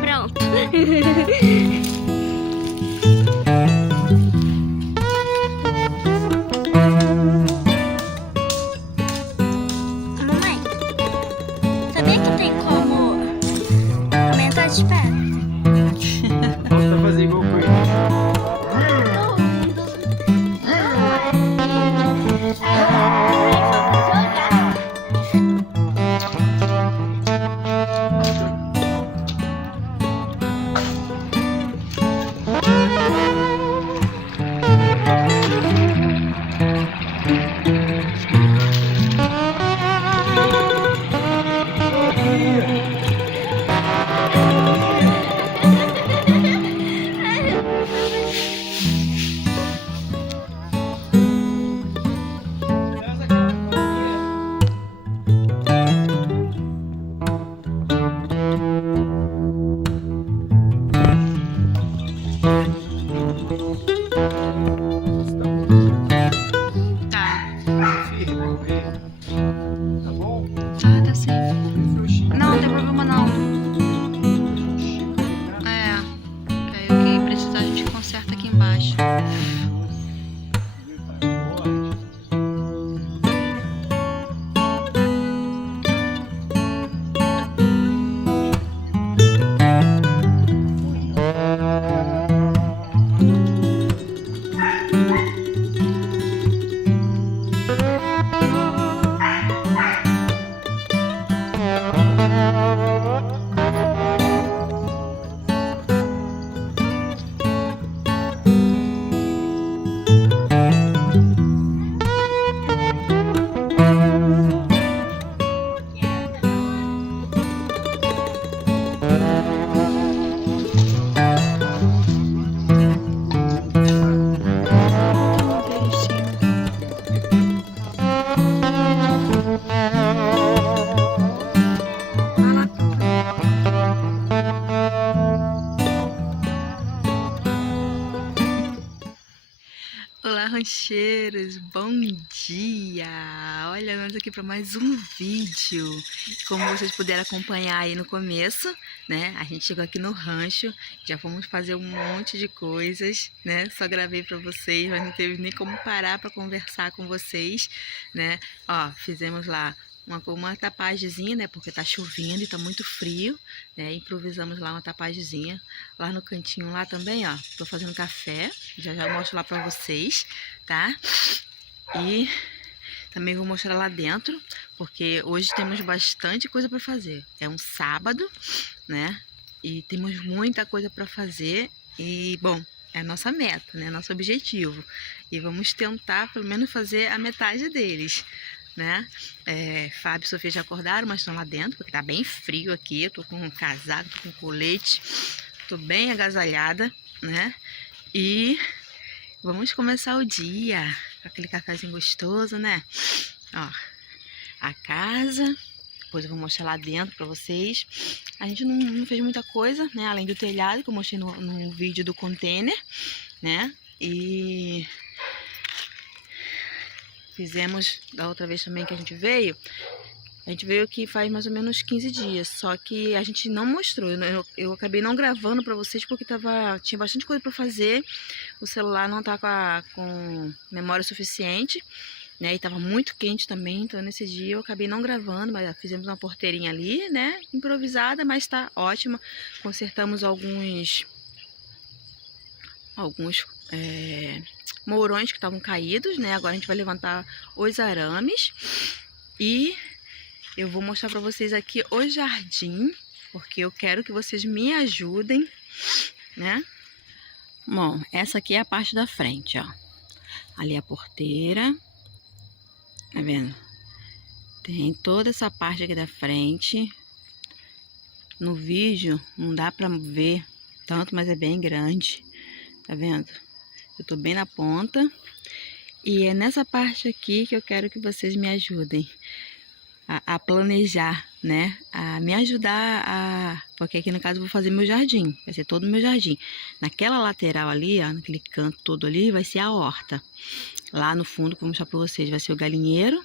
Pronto. Mamãe, sabia que tem como aumentar de pé? Posso fazer igual foi. Tá bom? Tá sim. Não, não tem problema não. É. Que aí o que precisar a gente conserta aqui embaixo. Olá, rancheiros, bom dia! Olha, nós aqui para mais um vídeo. Como vocês puderam acompanhar aí no começo, né? A gente chegou aqui no rancho, já fomos fazer um monte de coisas, né? Só gravei para vocês, mas não teve nem como parar para conversar com vocês, né? Ó, fizemos lá uma tapagemzinha, né? Porque tá chovendo e tá muito frio, né? Improvisamos lá uma tapagemzinha. Lá no cantinho lá também, ó, tô fazendo café, já mostro lá pra vocês, tá? E também vou mostrar lá dentro, porque hoje temos bastante coisa pra fazer. É um sábado, né? E temos muita coisa pra fazer e, bom, é a nossa meta, né? Nosso objetivo. E vamos tentar, pelo menos, fazer a metade deles, né? Fábio e Sofia já acordaram, mas estão lá dentro, porque tá bem frio aqui. Eu tô com um casaco, tô com colete, tô bem agasalhada, né? E vamos começar o dia com aquele cafezinho gostoso, né? Ó, a casa. Depois eu vou mostrar lá dentro pra vocês. A gente não fez muita coisa, né? Além do telhado, que eu mostrei no vídeo do container, né? E fizemos da outra vez também que a gente veio. A gente veio aqui faz mais ou menos 15 dias, só que a gente não mostrou. Eu acabei não gravando pra vocês porque tinha bastante coisa pra fazer. O celular não tá com memória suficiente, né? E tava muito quente também, então nesse dia eu acabei não gravando, mas fizemos uma porteirinha ali, né? Improvisada, mas tá ótima. Consertamos alguns mourões que estavam caídos, né? Agora a gente vai levantar os arames e eu vou mostrar pra vocês aqui o jardim, porque eu quero que vocês me ajudem, né? Bom, essa aqui é a parte da frente, ó. Ali é a porteira, tá vendo? Tem toda essa parte aqui da frente. No vídeo não dá pra ver tanto, mas é bem grande, tá vendo? Eu tô bem na ponta. E é nessa parte aqui que eu quero que vocês me ajudem a planejar, né, a me ajudar porque aqui no caso eu vou fazer meu jardim, vai ser todo o meu jardim. Naquela lateral ali, ó, naquele canto todo ali, vai ser a horta. Lá no fundo, que eu vou mostrar pra vocês, vai ser o galinheiro,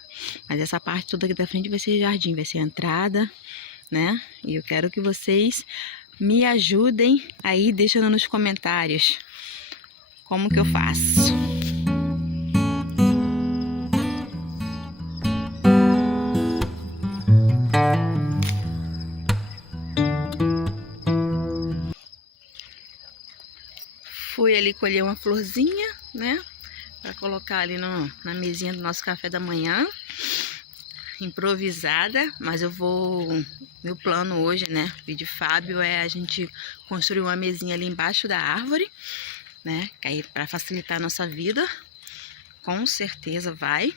mas essa parte toda aqui da frente vai ser jardim, vai ser a entrada, né? E eu quero que vocês me ajudem aí, deixando nos comentários como que eu faço. Fui ali colher uma florzinha, né? Para colocar ali na mesinha do nosso café da manhã. Improvisada, mas meu plano hoje, né? Vídeo Fábio é a gente construir uma mesinha ali embaixo da árvore, né? Que aí para facilitar a nossa vida, com certeza vai.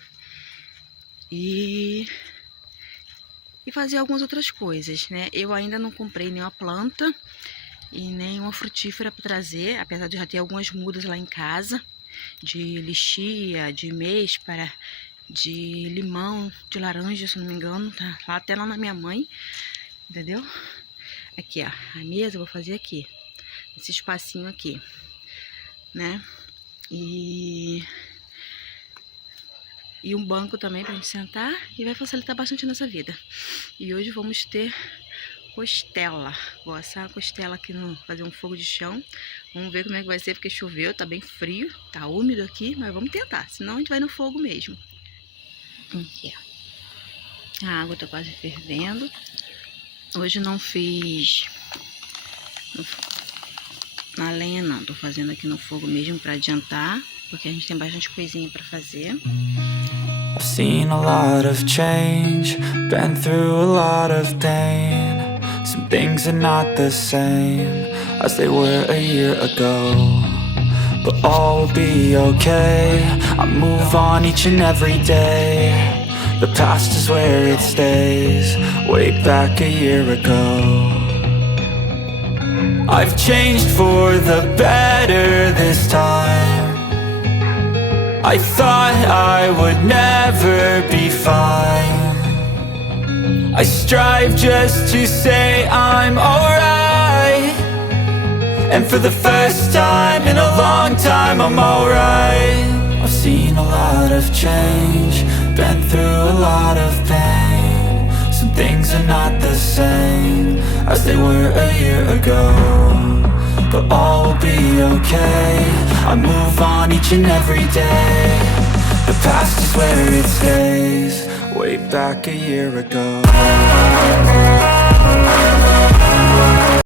E fazer algumas outras coisas, né? Eu ainda não comprei nenhuma planta e nem uma frutífera para trazer, apesar de já ter algumas mudas lá em casa, de lixia, de mêspera, de limão, de laranja, se não me engano, tá lá, até lá na minha mãe, entendeu? Aqui, ó, a mesa eu vou fazer aqui, esse espacinho aqui, né? E um banco também pra gente sentar e vai facilitar bastante a nossa vida. E hoje vamos ter costela. Vou assar a costela aqui, fazer um fogo de chão. Vamos ver como é que vai ser, porque choveu, tá bem frio, tá úmido aqui, mas vamos tentar, senão a gente vai no fogo mesmo. Aqui, ó. A água tá quase fervendo. Hoje não fiz na lenha não, tô fazendo aqui no fogo mesmo pra adiantar, porque a gente tem bastante coisinha pra fazer. I've seen a lot of change, been through a lot of pain. Some things are not the same as they were a year ago, but all will be okay. I move on each and every day. The past is where it stays, way back a year ago. I've changed for the better this time. I thought I would never be fine. I strive just to say I'm alright, and for the first time in a long time I'm alright. I've seen a lot of change, been through a lot of pain. Some things are not the same as they were a year ago, but all will be okay. I move on each and every day. The past is where it stays, way back a year ago.